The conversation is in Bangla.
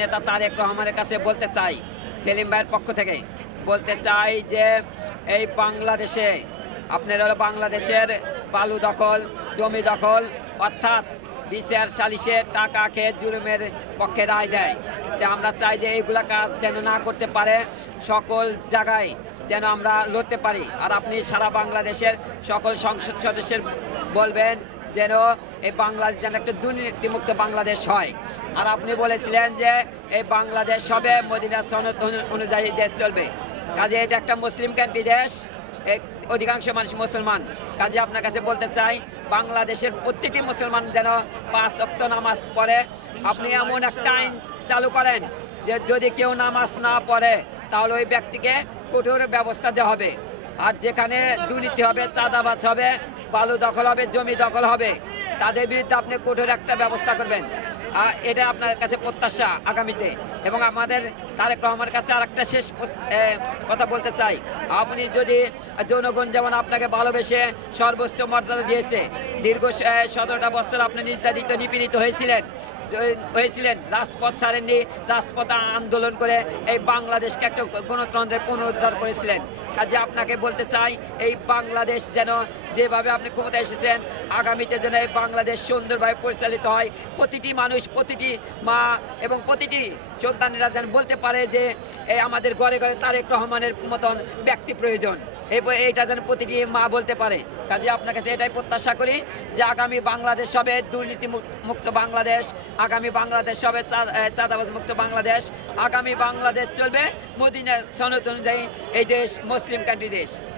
নেতা তারেক রহমানের কাছে বলতে চাই, সেলিম ভাইয়ের পক্ষ থেকে বলতে চাই যে এই বাংলাদেশে আপনার হলো বাংলাদেশের বালু দখল, জমি দখল, অর্থাৎ বিচার সালিশে টাকা খেয়ে জুলুমের পক্ষে রায় দেয়। যে আমরা চাই যে এইগুলা কাজ যেন না করতে পারে, সকল জায়গায় যেন আমরা লড়তে পারি। আর আপনি সারা বাংলাদেশের সকল সংসদ সদস্যের বলবেন যেন এই বাংলাদেশ যেন একটা দুর্নীতিমুক্ত বাংলাদেশ হয়। আর আপনি বলেছিলেন যে এই বাংলাদেশ হবে মদিনা সনদ অনুযায়ী দেশ চলবে। কাজে এটা একটা মুসলিম কান্ট্রি দেশ, অধিকাংশ মানুষ মুসলমান। কাজে আপনার কাছে বলতে চাই বাংলাদেশের প্রত্যেকটি মুসলমান যেন 5 ওয়াক্ত নামাজ পড়ে। আপনি এমন একটা আইন চালু করেন যে যদি কেউ নামাজ না পড়ে তাহলে ওই ব্যক্তিকে কঠোর ব্যবস্থা দেওয়া হবে। আর যেখানে দুর্নীতি হবে, চাঁদাবাজ হবে, বালু দখল হবে, জমি দখল হবে, তাদের বিরুদ্ধে আপনি কঠোর একটা ব্যবস্থা করবেন। এটা আপনার কাছে প্রত্যাশা আগামীতে। এবং আমাদের তারেক রহমানের কাছে আর একটা শেষ কথা বলতে চাই, আপনি যদি জনগণ যেমন আপনাকে ভালোবেসে সর্বোচ্চ মর্যাদা দিয়েছে, দীর্ঘ 17টা বছর আপনি নির্যাতিত নিপীড়িত হয়েছিলেন, রাজপথ ছাড়েননি, রাজপথ আন্দোলন করে এই বাংলাদেশকে একটা গণতন্ত্রের পুনরুদ্ধার করেছিলেন। কাজে আপনাকে বলতে চাই এই বাংলাদেশ যেন যেভাবে আপনি ক্ষমতায় এসেছেন আগামীতে যেন এই বাংলাদেশ সুন্দরভাবে পরিচালিত হয়। প্রতিটি মানুষ, প্রতিটি মা এবং প্রতিটি সন্তানেরা যেন বলতে পারে যে এই আমাদের ঘরে ঘরে তারেক রহমানের মতন ব্যক্তি প্রয়োজন। এইটা যেন প্রতিটি মা বলতে পারে। কাজে আপনার কাছে এটাই প্রত্যাশা করি যে আগামী বাংলাদেশ হবে দুর্নীতি মুক্ত বাংলাদেশ, আগামী বাংলাদেশ হবে চাঁদাবাজ মুক্ত বাংলাদেশ, আগামী বাংলাদেশ চলবে মদিনা সনদ অনুযায়ী এই দেশ মুসলিম কান্ট্রি দেশ।